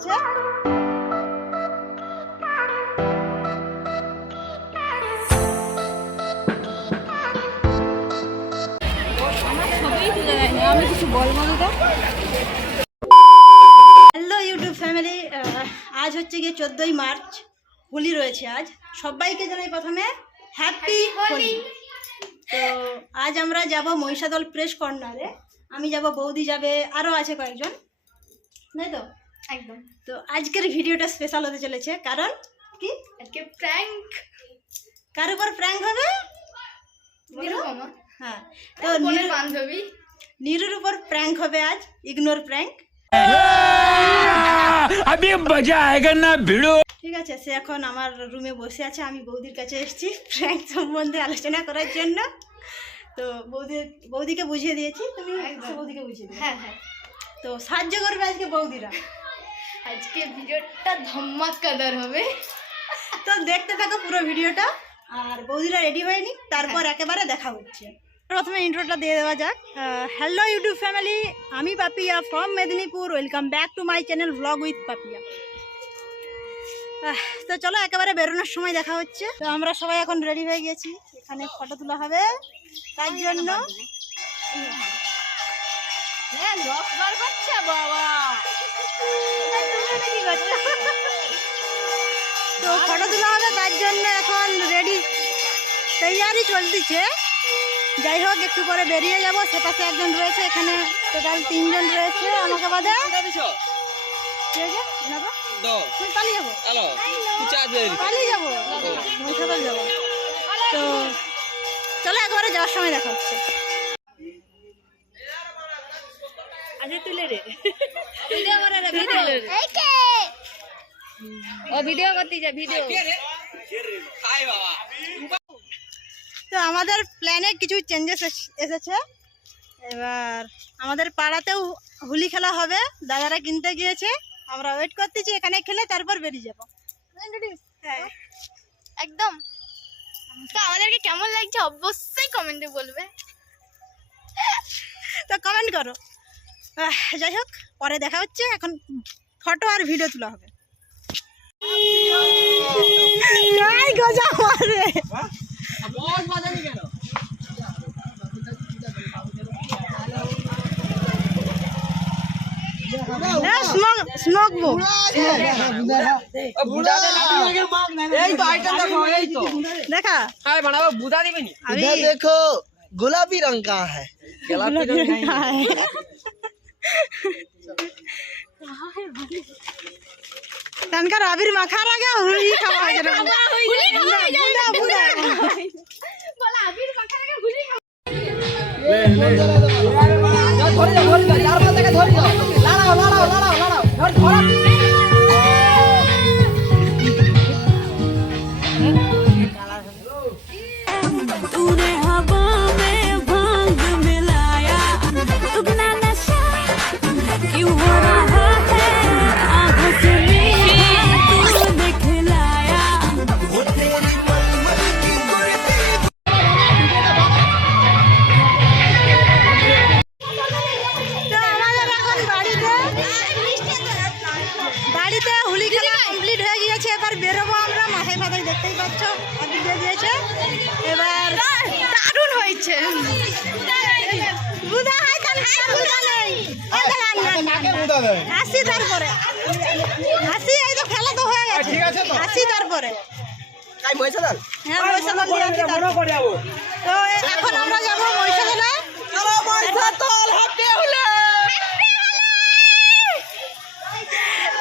এসেছে। আমি কিছু বলবো না। হ্যালো ইউটিউব ফ্যামিলি, আজ হচ্ছে গিয়ে 14ই মার্চ, হোলি রয়েছে আজ। সবাইকে জানাই প্রথমে হ্যাপি হোলি। তো আজ আমরা যাব মহিষাদল প্রেস কর্নারে। আমি যাব, বৌদি যাবে, আরও আছে কয়েকজন, তাই তো? একদম। তো আজকের ভিডিওটা স্পেশাল হতে চলেছে, কারণ কি আজকে প্র্যাঙ্ক। কার উপর প্র্যাঙ্ক হবে? হ্যাঁ, তো বান্ধবী নীরুর উপর প্র্যাঙ্ক হবে আজ, ইগনোর প্র্যাঙ্ক। अभी मजा आएगा ना भिड़ो। ঠিক আছে, সে এখন আমার রুমে বসে আছে, আমি বৌদির কাছে এসেছি প্র্যাঙ্ক সম্বন্ধে আলোচনা করার জন্য। তো বৌদিকে বুঝিয়ে দিয়েছি, তুমি বৌদিকে বুঝিয়ে দিও। হ্যাঁ হ্যাঁ, তো সাহায্য করবে আজকে বৌদিরা। আজকে ভিডিওটা ধামাকাদার হবে, তো দেখতে থাকো পুরো ভিডিওটা। আর বৌদিরা রেডি হয়নি, তারপর একেবারে দেখা হচ্ছে। প্রথমে ইন্ট্রোটা দিয়ে দেওয়া যাক। হ্যালো ইউটিউব ফ্যামিলি, আমি Papiya from Medinipur. Welcome back to my channel vlog with Papiya. তো চলো একেবারে বেরোনোর সময় দেখা হচ্ছে। তো আমরা সবাই এখন রেডি হয়ে গেছি, এখানে ফটো তোলা হবে তার জন্য। তো ফটো তোলা হবে তার জন্য এখন রেডি, তৈয়ারি চলতেছে। যাই হোক, একটু পরে বেরিয়ে যাব। সে পাশে একজন রয়েছে, এখানে টোটাল 3 জন রয়েছে আমাকে বাদে। পালিয়ে যাবো, পালিয়ে যাবো, মহিষাদল যাবো। তো চলো একবারে যাওয়ার সময় দেখা হচ্ছে। আজ তুলে রে ভিডিও করে রে, ভিডিও ও ভিডিও করতে যা, ভিডিও। তো আমাদের প্ল্যানে কিছু চেঞ্জেস এসেছে। এবার আমাদের পাড়াতেও হোলি খেলা হবে, দাদারা কিনতে গিয়েছে, আমরা ওয়েট করতেছি এখানে খেলে তারপর বেরিয়ে যাবো। হ্যাঁ একদম। তো আমাদেরকে কেমন লাগছে অবশ্যই কমেন্টে বলবে। তো কমেন্ট করো। যাই হোক, পরে দেখা হচ্ছে। এখন ফটো আর ভিডিও তোলা হবে। গজা মারে স্মোক বুক দেখা। इधर देखो, गुलाबी रंग का है। तनकर आबिर मखा रहा गया हुली खावा है जरा हुली बुंदा बुंदा बोला आबिर मखा रहा गया हुली खावा ले धोरी जा यार मत के धोरी जा लाड़ाओ धर धरा तूने हवा में भांग मिलाया, दुगना नशा क्यों हो रहा है, आँखों से तूने खिलाया। বাড়িতে হোলি খেলা কমপ্লিট হয়ে গিয়েছে। এবার বেরোবো আমরা, মাথায় ফাতায় দেখতেই পাচ্ছ দিয়ে দিয়েছে। এবার দারুণ হয়েছে। বুদা হয় তাহলে বুদা নেই, আসি তারপরে আসি। এই তো খেলা তো হয়ে গেছে, আসি তারপরে। হ্যাঁ, মহিষাদল যাচ্ছি তারপরে। তো এখন আমরা যাবো মহিষাদলে।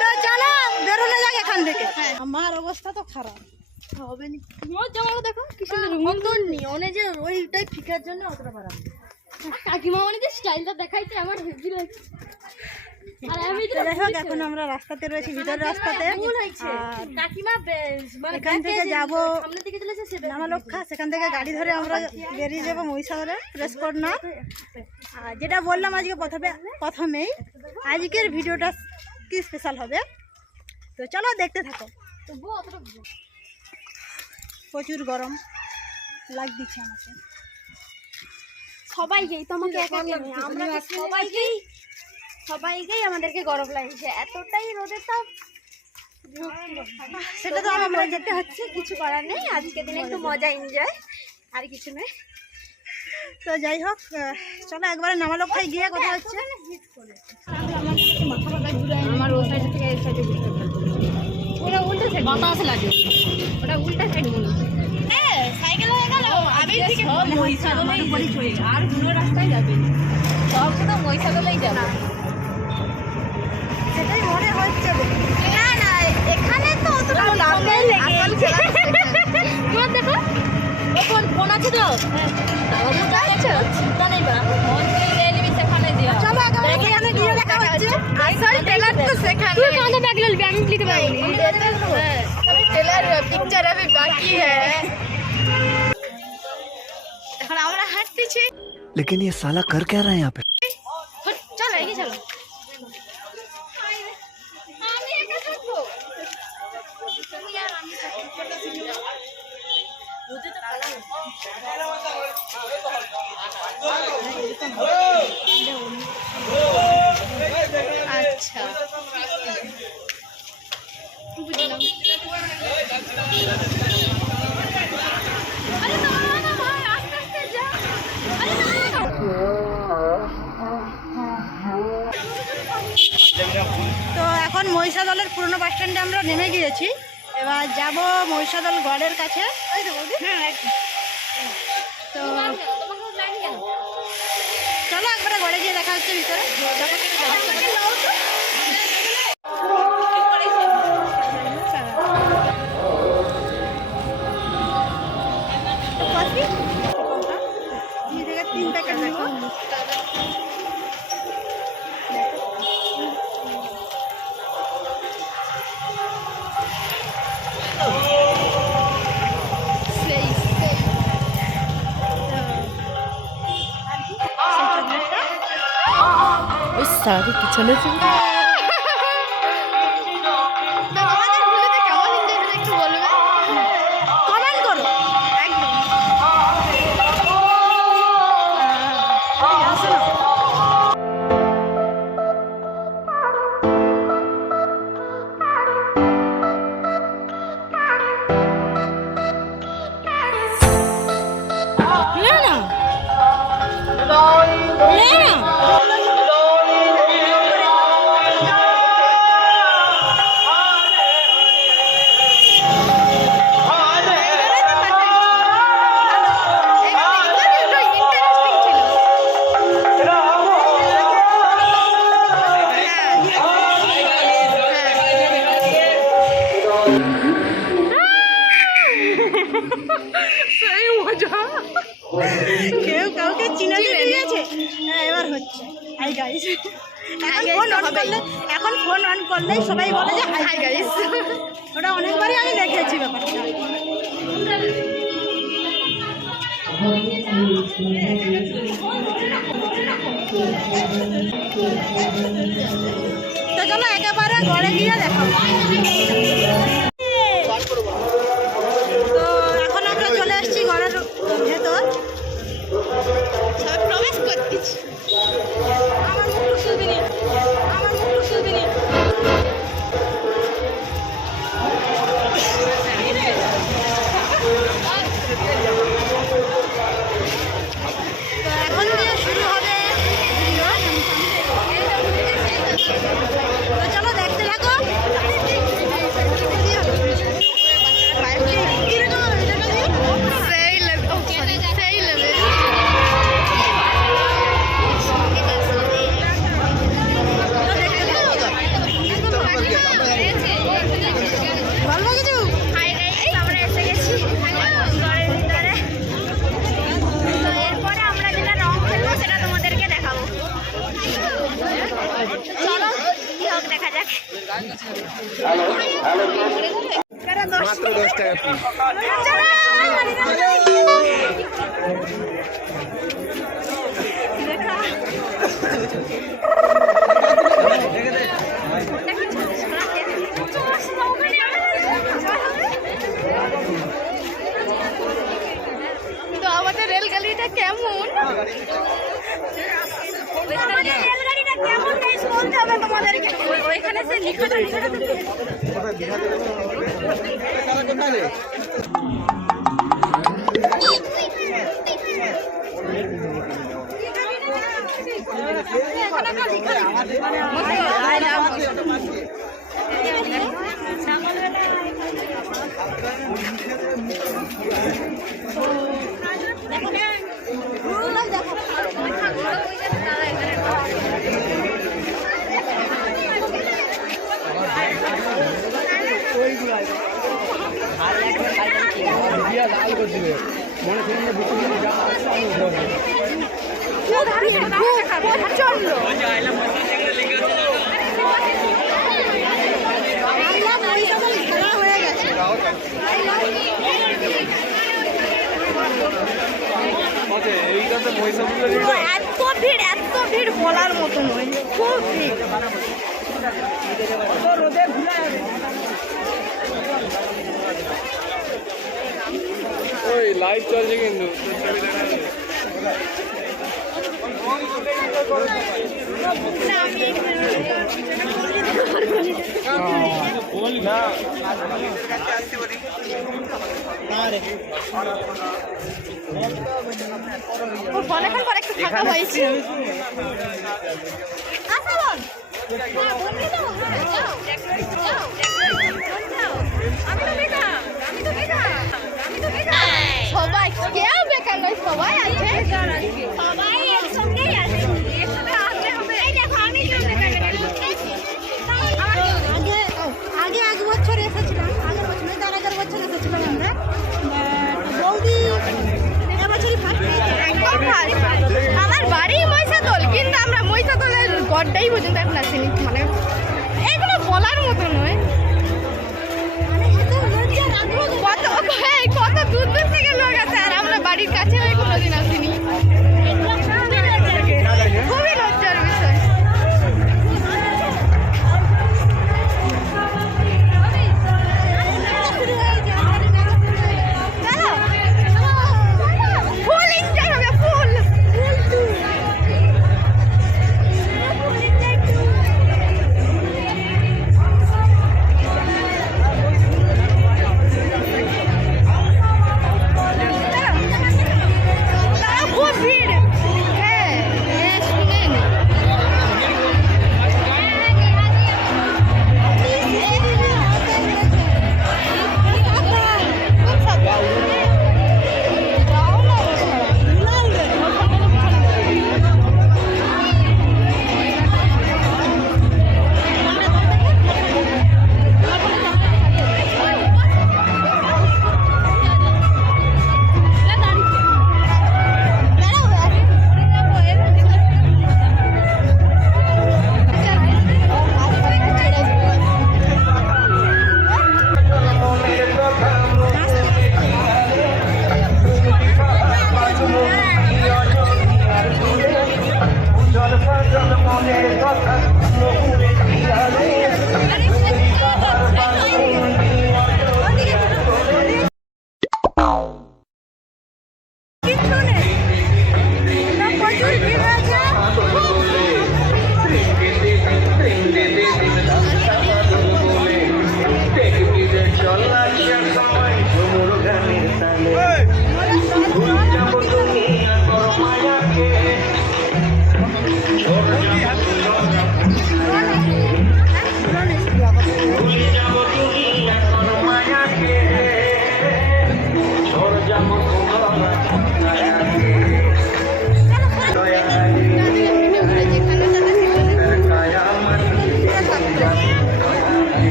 তো চলো বেরোনো যাক এখান থেকে। আমার অবস্থা তো খারাপ হবে না। জামাটা দেখো কি সুন্দর রঙিন, নিয়নে যে ওইটাই ফিকার জন্য অতটা পারা। কাকিমা মানে যে স্টাইলটা দেখাইছে আমার হেভি লাগছে। আর আমি তো যাই হোক, এখন আমরা রাস্তাতে রয়েছি, ভিতর রাস্তাতে। কাকিমা মানে এখান থেকে যাবো সামনে দিকে চলেছে সে নামালক্ষা, সেখান থেকে গাড়ি ধরে আমরা বেরিয়ে যাবো মহিষাদলে প্রেস কর্নার। আর যেটা বললাম আজকে প্রথমেই, আজকের ভিডিওটা কি স্পেশাল হবে, তো চলো দেখতে থাকো। প্রচুর গরম লাগছে আমাকে। সবাইকেই তো আমাকে একা কেন, আমরা সবাইকেই সবাইকেই আমাদেরকে গরম লাগছে, এতটাই রোদের তাপ। সেটা তো আমরা যেতে হচ্ছে, কিছু করার নেই। আজকে দিনে একটু মজা, এনজয়, আর কিছু নেই। তো যাই হোক, চলো একবারে নামালক্ষায় গিয়ে কথা হচ্ছে। আমার ও সাইড থেকে এই সাইডে ঘুরতে পারবো। ওটা উল্টা সাইড, বাতাস লাগে, ওটা উল্টা সাইড মনে হয়। সাইকেল হয়ে গেল, আমি থেকে মহিষাদলেই চলে, আর কোনো রাস্তায় যাবে সব তো মহিষাদলেই যাবে। সেটাই মনে হচ্ছে। না না, এখানে তো অতটা লাভে লেগে তোমার দেখো ওপর ফোন আছে তো। চিন্তা নেই, ফোন থেকে নিবি সেখানে দিয়া। চলো একবারে সেখানে গিয়ে দেখা হচ্ছে। আসল টেলার তো সেখানে। তুই কাঁধে ব্যাগ লবি, আমি নিতে পারবো। টেলার পিকচার अभी বাকি है। এখন আমরা হাঁটতেছি। लेकिन ये साला कर क्या रहा है यहाँ पे? চলো এগিয়ে চলো। আমি একা থাকবো। তুমি আর আমি আচ্ছা বুঝলাম। আরে না না ভাই, আস্তে আস্তে যা। আরে না তো এখন মহিষাদলের পুরনো বাস স্ট্যান্ডে আমরা নেমে গিয়েছি। এবার যাব মহিষাদল গড়ের কাছে। তো চলো একবারে গড়ে গিয়ে দেখা হচ্ছে ভিতরে। তিন প্যাকেট দেখো। সারাদিন পিছনে ছিল। আমাদের ভুলেতে কেমন এনজয় হলো একটু বলবে, কমেন্ট করো একদম। কেউ কাউকে চিনে গেছে। হ্যাঁ, এবার হচ্ছে হাই গাইস। এখন ফোন অন করলেই সবাই বলে যে হাই গাইস। ওটা অনেকবারই আমি দেখেছি ব্যাপারটা। তো চলো একেবারে ঘরে গিয়ে দেখো। তো এখন আমরা চলে এসেছি ঘরের ভেতর। সবাই প্রবেশ করতেছি। আমার মুখ শুনবিনি, আমার মুখ শুনবিনি। তো এখন দিয়ে শুরু হবে ভিডিও। তো চলো দেখতে থাকো। বলবো কিছু? হাই গাইস, আমরা এসে গেছি ঘরের ভিতরে। তো এরপরে আমরা যেটা রং খেলবো সেটা তোমাদেরকে দেখাবো। চলো কি হোক দেখা যাক। मात्र 10 টাকা পিস। তো আমাদের রেলগাড়িটা কেমন? আমাদের রেলগাড়িটা কেমন ইংলিশ বলতে হবে তোমাদেরকে। ওইখানে সে লিখাটা খেলা হয়ে গেছে। এত ভিড় বলার মতো নয়, খুব ভিড়। ওই লাইভ চলছে কিন্তু অনেকক্ষণ পর একটু ফাঁকা হয়েছে। আচ্ছা বল। সবাই কেউ বেকার নয়, সবাই আছে, সবাই একসঙ্গেই আছে। আগে এক বছর এসেছিলাম, আগের বছর নয় তার আগের বছর এসেছিলাম আমরা। বৌদি এবছরই ফার্স্ট। আমার বাড়ি মহিষাদল, কিন্তু আমরা মহিষাদলের গড়টাই পর্যন্ত এখন আসিনি। মানে এগুলো বলার মতো নয়। কত দূর দূর থেকে লোক আছে, আর আমরা বাড়ির কাছে হয়ে কোনোদিন আসিনি। খুবই লজ্জার বিষয়। ফুল এনজয় হবে, ফুল খুব ভিড়। হ্যাঁ হ্যাঁ, শুনেন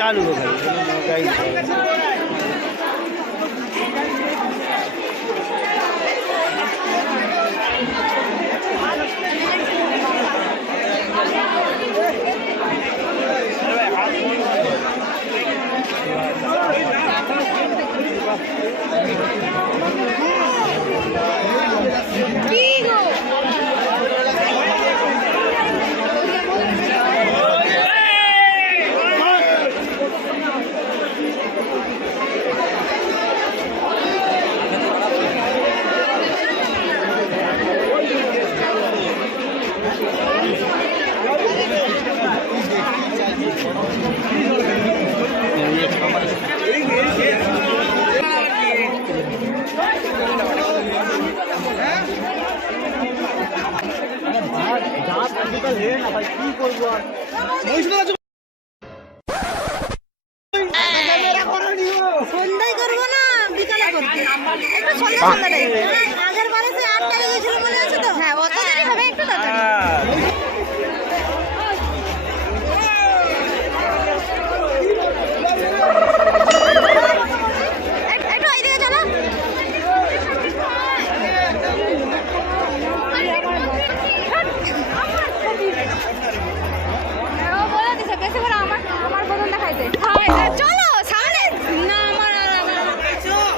चालू हो गई সন্ধ্যায় করবো না বিকালে করবো একটু সন্ধ্যা সন্ধ্যা টাইম আগের বারে সে 8টায় গেছিল মনে আছে তো হ্যাঁ অত দেরি হবে একটু তাড়াতাড়ি একটু এইদিকে চলো বলে দিছে বেশি করে আমার বদন দেখাইতে চলো সামনে না আমার চলো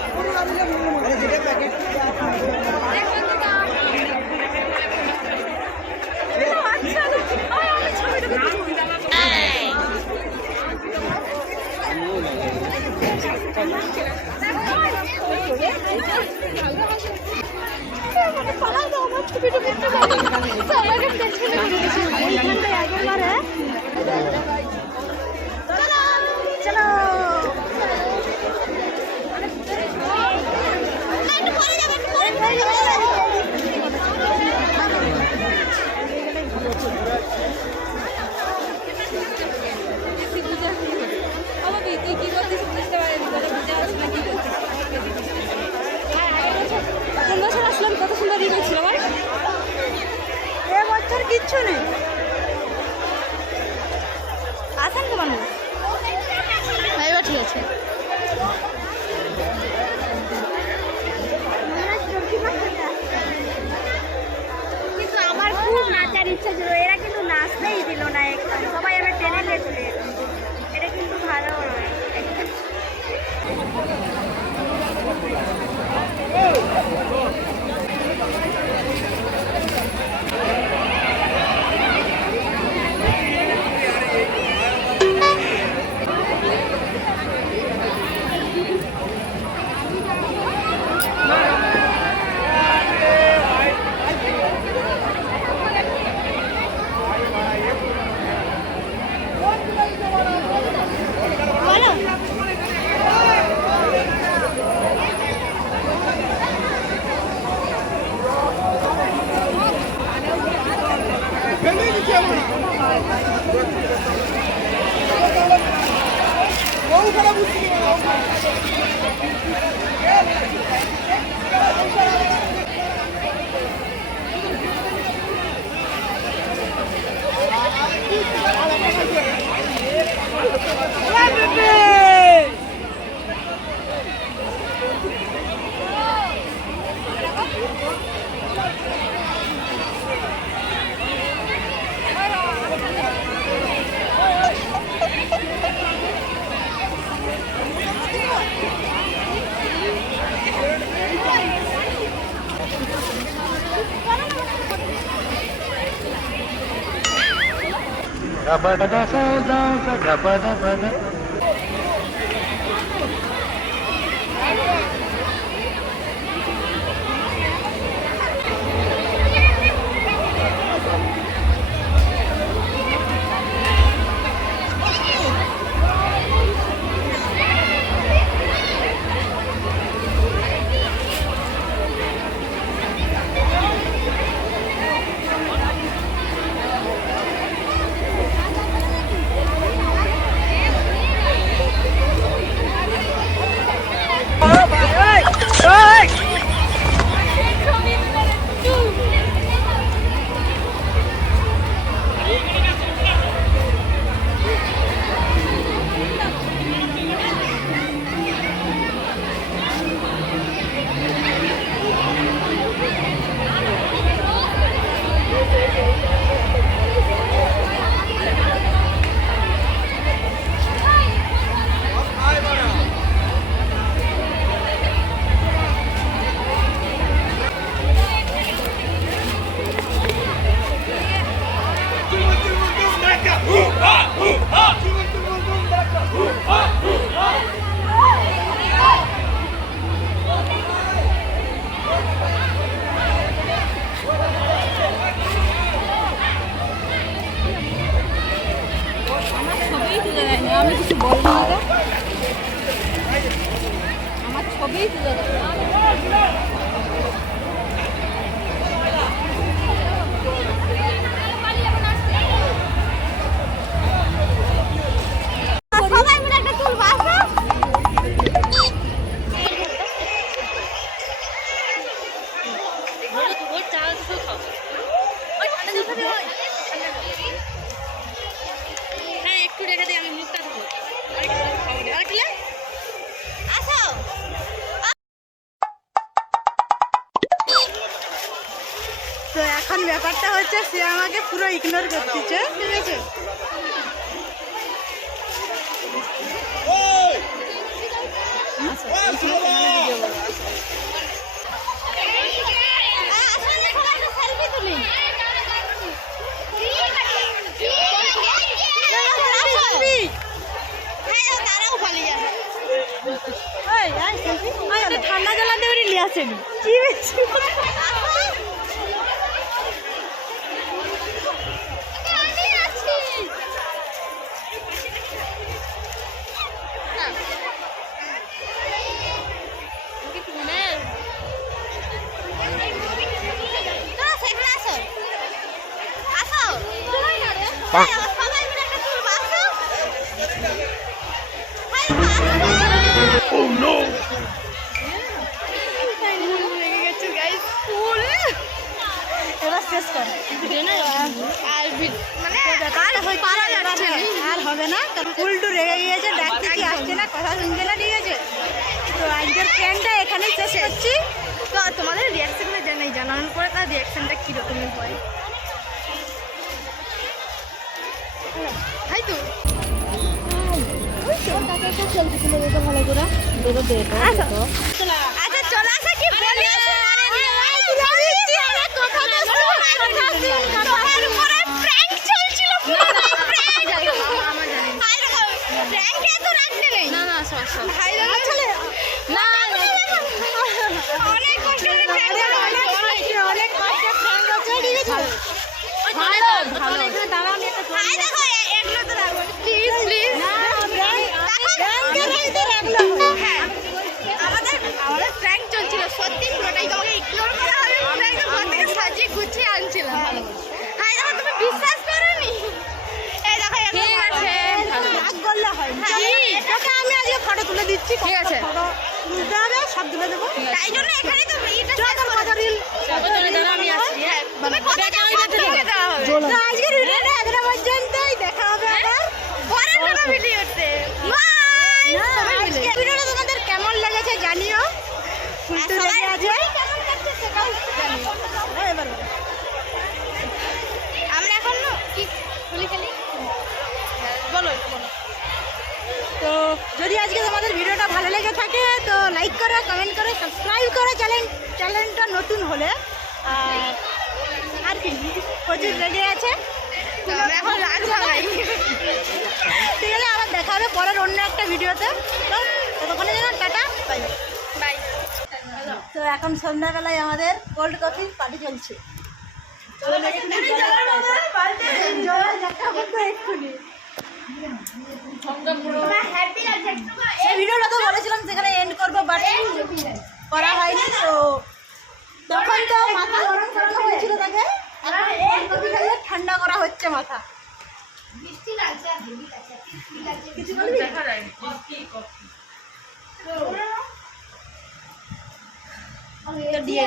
আসলাম কত সুন্দর ছিল আমার আছে। কিন্তু আমার খুব নাচার ইচ্ছা ছিল, এরা কিন্তু নাচতেই দিল না একদম, সবাই আমরা টেনে নিয়ে চলে যেতাম। এটা কিন্তু ভালো নয়। আমি কিছু বলবো না, আমার ছবি তুলে দেবো। সবাই মিলে একটা তুলবো, আসো। একটু রেখে দিই, আমি মুখটা ধরবো। তো এখন ব্যাপারটা হচ্ছে সে আমাকে পুরো ইগনোর করতেছে, ঠিক আছে? ঠান্ডা জল দিয়ে নিয়ে আসেন। কি বেশি Oh no! এবার শেষ কর। আর হবে না, উল্টো রেগে গিয়েছে, ডাকতে কি আসছে না। কথা শুনছে না, ঠিক আছে? তো আজকের ট্রেনটা এখানেই শেষ করছি। তো তোমাদের রিয়াকশনটা জানানোর পরে তার রিয়াকশনটা কীরকমই হয়, তাই তো? আচ্ছা চলে আসা কি বলি আমাদের প্র্যাঙ্ক চলছিল, সত্যি পুরোটাই তোমাকে ইগনোর করা হবে, পুরো একদম ঘর থেকে সাজিয়ে গুছিয়ে আনছিলাম। হাই দেখো, তুমি বিশ্বাস করোনি। এই দেখো ঠিক আছে, রাগ করলে হয় না। তোকে আমি আজকে ফটো তুলে দিচ্ছি, ঠিক আছে। ফটো তুলতে হবে, সব তুলে দেবো। তাই জন্য এখানে তো এটা চল তোর কত রিল আমি আসছি। তুমি কোথায় যাবে না তোমাকে দেওয়া হবে। তো আজকের ভিডিওটা এতটা পর্যন্তই, দেখা হবে আবার পরের কোনো ভিডিওতে। আজকের ভিডিওটা তোমাদের কেমন লেগেছে জানিও। ফুলটু রেডি আছে, কেমন লাগছে সেটাও জানিও। এবার বলো। আমরা এখন কি বলি খেলি, বলো একটু বলো। তো যদি আজকে তোমাদের ভিডিওটা ভালো লেগে থাকে তো লাইক করো, কমেন্ট করো, সাবস্ক্রাইব করো চ্যানেলটা নতুন হলে। আর কি প্রচুর রেডি আছে। আমরা এখন রাত ভাঙাই। ঠিক আছে, আবার দেখা হবে পরের অন্য একটা ভিডিওতে। তো ততক্ষণে যেন টাটা, বাই বাই। তো এখন সন্ধ্যাবেলায় আমাদের কোল্ড কফি পার্টি চলছে। সেই ভিডিওটা তো বলেছিলাম সেখানে এন্ড করবো, বাট করা হয়নি। তো তখন তো মাথা গরম করানো হয়েছিল তাকে, এখন কোল্ড কফি খাইয়ে ঠান্ডা করা হচ্ছে মাথা। কিছু বলবি? তো দিয়ে